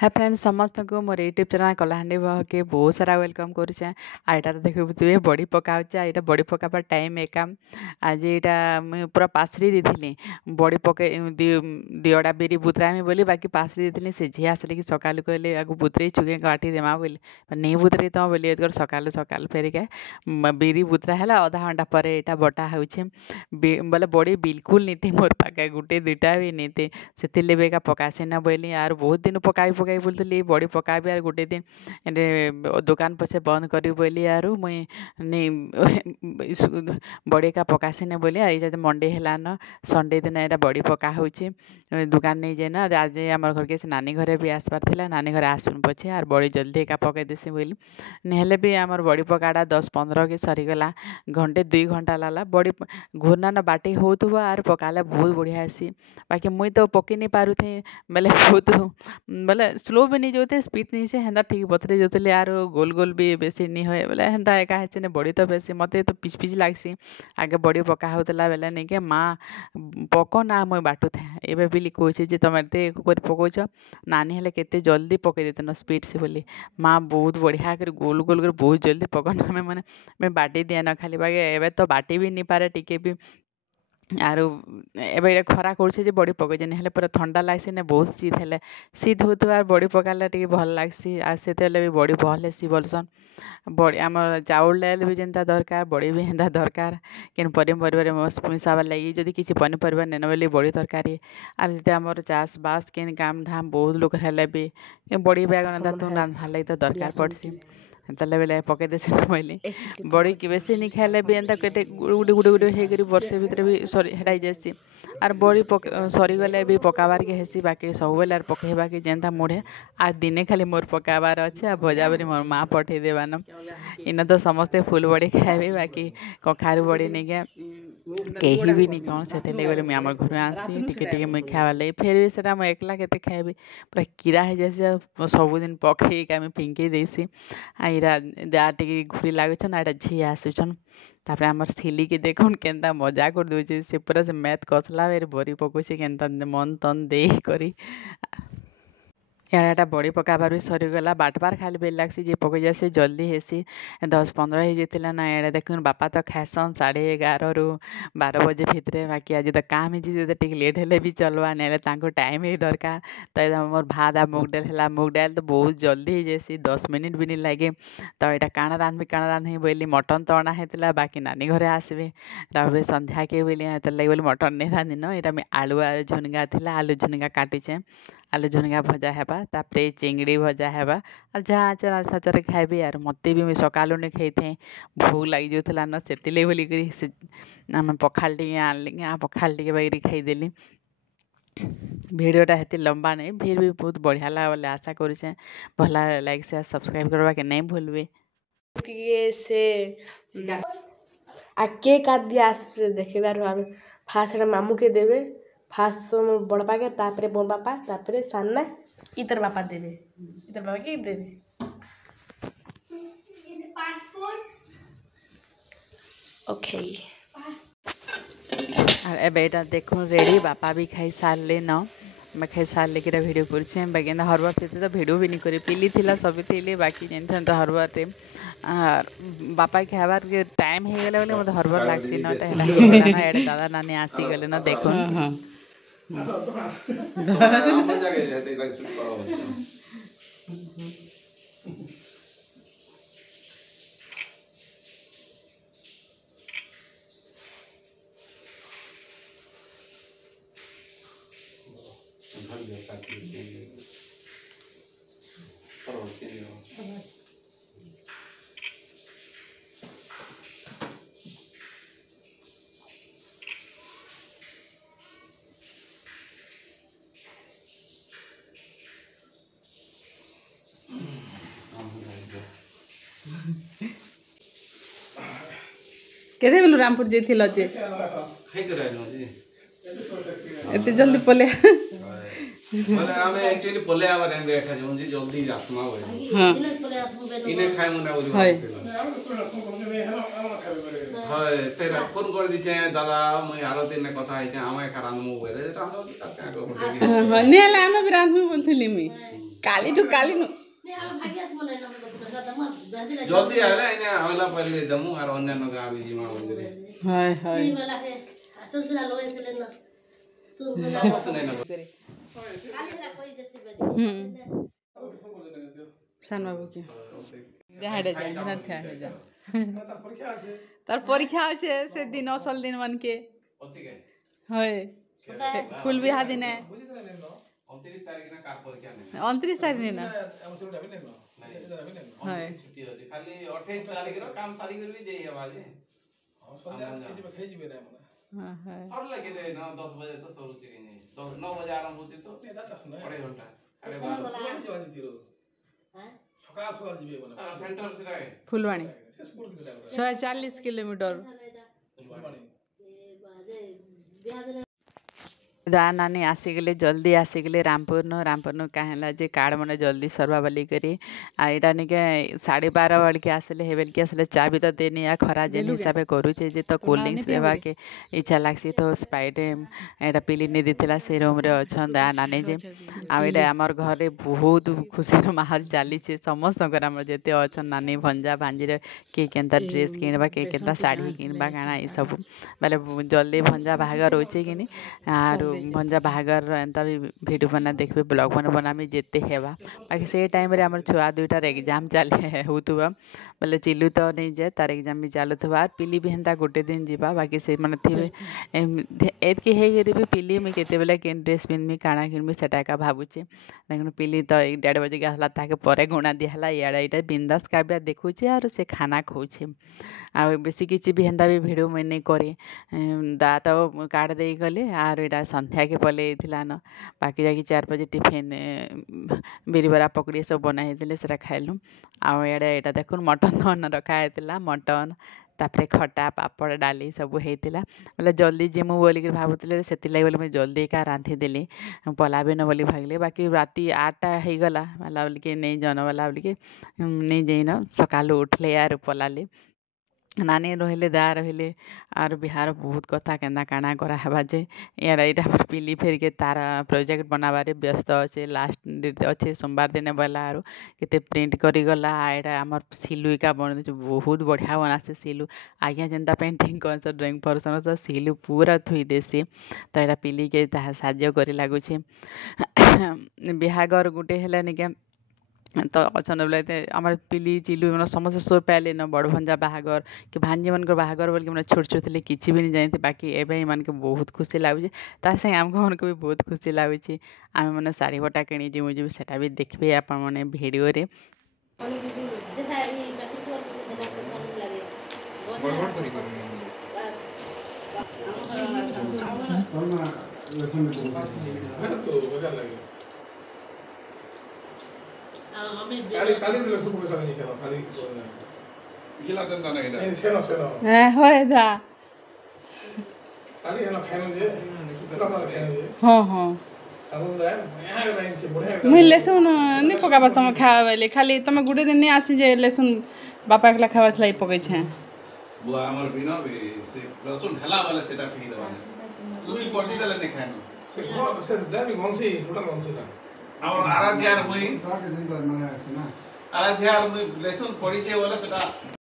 hi friends समस्त को मोर YouTube channel Kalahandi के बहुत सारा वेलकम करुचे आईटा तो देखुए बड़ी पकाऊचे यहाँ बड़ी पकाबार टाइम एका आज यहाँ मुझे पूरा पासरी दी बड़ी पके दियोड़ा बिरी बुतरामी बोली बाकी पासरी दी से झी आसले कि सका कहले आगे बुतरे चुगे काटी देमा बोली नहीं बुतरे तो बोली सका सका फेरिके बिरी बुतरा है अधा घंटा पर यहाँ बटा हो बोले बड़ी बिल्कुल नीति मोर पाके गोटे दुईटा भी नीति से बेका पकासी ना बोली यार बहुत दिन पकाई पकाई बोलती बड़ी पकाबी यार गोटे दिन दुकान पछे बंद करी बोली यार मुई नहीं बड़ी का पकासी ना बोली ये मंडे है न संडे दिन यहाँ बड़ी पका हो दुकान नहीं जाए ना आज आम घर के नानी घरे भी आसबार था नानी घरे आसुन पछे यार बड़ी जल्दी एका पकई देसी बोली नहले भी आमर बड़ी पकाटा 10-15 के सरीगला घंटे 2 घंटा लाला बड़ी घूर्णा न बाटी हो आर पकाले बहुत बढ़िया आसी बाकी मुई तो पकई नहीं पारू थे बोले बहुत बोले स्लो भी नहीं जोते स्पीड नहीं से हेन्ता ठीक बतरे जोते यार गोल गोल भी बेसी नहीं हुए बोले हेन्ता एका है बड़ी तो बेसी मत तो पिच पिच लगसी आगे बड़ी पका होता बेले नहीं के माँ पक ना मुई बाटू थे एवं भी लिखुचे तुम एत पकाच नानी हेल्ले केते जल्दी पकई देते स्पीड से बोली माँ बहुत बढ़िया कर गोल गोल कर बहुत जल्दी पकड़ हमें मैंने मैं बाटी दिए न खाली बागे एवं तो बाटी भी नहीं पारे टिके भी आर ए खरा कर बड़ी पकई ना पूरा ठंडा लगसी ना बहुत शीत होता बड़ी पकाला टे भल लगसी आ से भी बड़ी भल हेसी बोलसन बड़ी आम चाउल डाल भी जेनता दरकार बड़ी भी हेन्ता दरकार कि पनीपरिया मिसाबार लगी जदि किसी पनीपरिया नेन बोली बड़ी तरकारी आर जब आम चाष बास के काम धाम बहुत लोग हेल्ले भी बड़ी बैगन तो रांधवार लगी तो दरकार पड़सी तले बेले पकई देसी ना बोली बड़ी कि बेसी नहीं खाइले भी एंता केटे गुटे गुटे गुटे होकर वर्षे भितर भी सरी हेटाई जासी आर बड़ी सरीगले भी पकाबार के हेसी बाकी सब बेले पकईबा कि जेनता मुढ़े आज दिने खाली मोर पकाबार अच्छे आ भजा बरी मोर माँ पठे देवान इन तो समस्ते फुल बड़ी खाए बाकी कखारू बड़ी नहीं क्या कहीं भी नहीं कौन से बोले मुझे आम घर आसी टिके मुझे खावा लगे फिर भी से मुझे एकला के खाइबी पूरा कीड़ा हो जाए सबुदिन पकई आम फिंगे देसी आईरा जा टे घुरी लगुन आटा झी आसुचन तापर आमर सिली के देखुन केन्ता मजा कर दूचे से पूरा से मैथ कसला बेर बरी पकाउछे केन्ता मन तन दे करी यहाँ बड़ी पकाबार भी सरीगला बाटबार खाली बेल लगसी जे पकई जासी जल्दी हेसी 10-15 हो जाता ना यहाँ देखुन बापा तो खासन 11:30 रू 12 बजे भितर बाकी आज तो काम ही तो टे लेट हेले भी चलवा ना टाइम ही दरकार तो मोर भात आ मुग डाल है मुग डाल तो बहुत जल्दी हो जासी 10 मिनिट भी नहीं लगे तो यहाँ काण रांधि बोली मटन तो अणा होता बाकी नानी घरे आसबे रहे संध्या के बोली लगे बोली मटन नहीं रांधिन यहाँ मैं आलू झुनगा थी आलू झुनगा काटुचे आलू झुनगा भजा हेबा तापरे चिंगड़ी भजा हेबा और जहाँ अचार फाचार खाइबी यार मत भी सकालू नहीं खाई थे भोग लगी जाऊला न से बोलिक आम पखाल टे आनली पखाल टे बैरी खाईदेली भिडियोटा हेती लंबा नहीं फिर भी बहुत बढ़िया लगा बोले आशा करुचे भला लाइक शेयर सब्सक्राइब करवा के नहीं भूलबे से आ के काट दिया देखे बार फास्ट मामू के देवे फास्ट बड़ पाके तापरे बो बापा तापरे सानना इतर बापा देवे इतर बापा के देवे ओके और एबेटा देखो रेडी बापा भी खाई सारे न मैं खाई सारे कि भिडियो कर बाकी हरबार फिर तो भिडियो भी नहीं करी पिली थी सब थी बाकी जानते तो हरबार बापा खाबार के टाइम हो गला बोले मतलब हरबार लगसी ना दादा नानी आसीगले ना देखो केते बेलू रामपुर जाइथिल जे एते जल्दी पले माने आमे एक्चुअली पले आवा टाइम देखा जे उनजी जल्दी आसमा होय हां इने खाय मुना बोली हाय हाय फिर फोन कर दी दादा मैं आरो दिन कथा है आमे खरान मु बोले ता हम का को हां नेला आमे भी रांधमु बोलथिली मी କାଲିଠୁ କାଲି जल्दी आला इने आला पहले दमु और अन्य गाँव भी जिमा बोल हाय हाय सान बाबू की जाहडे जा ना ठाडे जा तार परीक्षा আছে से दिन असल दिन मन के होय कुल बिहा दिन 29 तारीख ना कार परीक्षा नहीं 29 तारीख ना हाय छुट्टी अछि खाली 28 तारीख रो काम सारी कर भी जेई आवाज हां संध्या के जे खेजिबे रे मने हां हां सर लगे दे ना 10 बजे तो शुरू छी नहीं तो 9 बजे आरंभ होची तो 2.5 घंटा अरे बात जवानी जीरो हैं सकाल सकाल जीबे मने सेंटर से रहे फुलवाणी 140 किलोमीटर दा नानी आसिगले जल्दी आसिगले रामपुर न कहला जे कार्ड मने जल्दी सरवा बली करी आ एटा निके 12:30 वाल के आसले हेबेल के आसले चा भी तो देनी या खरा जेन हिसाब करू छे जे तो कोल्ड ड्रिंक्स देवा के इच्छा लागसी तो स्प्राइट एटा पिली ने दिथिला से रूम रे अछन दा नानी जे आ एटा हमर घरे बहुत खुशी रो माहौल चाली छे समस्त घर हमर जेते अछन नानी भंजा भांजी रे के केनता ड्रेस किनबा के केनता साड़ी किनबा गाना ई सब माने जल्दी भंजा भागर होचे किनी आरो भंजा बाहागर एंता भी वीडियो बना देखबे ब्लॉग बनामी जेते हेबा बाकी से टाइम रे हमर छुआ दुइटार एग्जाम चले होतुबा बोले चिल्लू तो नहीं जाए तार एग्जाम भी चालुथबा पिली भी हेंता गोटे दिन जीवा बाकी से मन थिबे एत के हे गे भी पिली में केते बेले केन ड्रेस पिनमी काना किनमी सेटा का भाबुचे लेकिन पिली तो 1:30 बजे के हला ताके परे गुणा दिहला याडा इटा बिंदास काव्या देखुचे और से खाना खोचे आ बेसी किछि भी हेंदा भी वीडियो में नहीं करे दा तो काट दे गले आर एटा संध्या के पले थिला न बाकी जाकी 4 बजे टिफिन बिरिबरा पकड़ी सब बनाई दिले सेटा खाइलु आ एटा देखुन मटन धन रखा हेतिला मटन तापरे खटा पापड़ डाली सब हेतिला बोले जल्दी जिमु बोली के भाबुतले सेति लागि बोले मैं जल्दी का रांधी देली पलाबे न बोली भागले बाकी राती 8टा हे गला वाला बोली के नहीं जन वाला बोली के नहीं जइन सकाल उठले यार पलाले नानी रहिले दा रहिले और बिहार बहुत कथा केना काना करा हेबा जे यार एटा हमर पिली फेर के तारा प्रोजेक्ट बनाबारे व्यस्त अछि लास्ट डेट अछि सोमवार दिन बला आरो केते प्रिंट करी गला एटा हमर सिलु का बन बहुत बढ़िया बना से सिलु आज्ञा जेंता पेंटिंग कर ड्राइंग पर्सन तो सिलु पूरा थुई देसी तो एटा पिली के साहाय्य करी लागु छे बिहागर गुटे हेला निके तो अचन बोले आम पिली चिलू मैंने समस्त सोर पाइले न बड़ भंजा बाहागर कि भांजी मन बाहागर बोल मैंने छोट छोट थे किसी भी नहीं जानते बाकी एवं मन के बहुत खुशी लगुचे तार संगे आम मन को भी बहुत खुशी लगुचे आम मैंने साड़ी बटा किणी जिमु जी सेटा भी देखबे आप मैंने वीडियो रे काली लेसन को खाने के खाली गिला चंदा नहीं है सेनो होय दा काली है ना खाने जे पूरा मार खाने जे हां हां अब यहाँ लाइन से बढ़िया मुई लेसुन नहीं पकाबर तुम खावे खाली तुम गुडे दिन नहीं आसी जे लेसुन बापा के खावा थलाई पकै छे बुआ हमर बिना भी से लहसुन ढला वाला सेटा फेंक देवाने लुई पटी दले नहीं खानो से दाबी गंसी टोटल गंसी ना और आराध्यार मुई आराध्यार मुई लेसन पड़ी छे वाला सेटा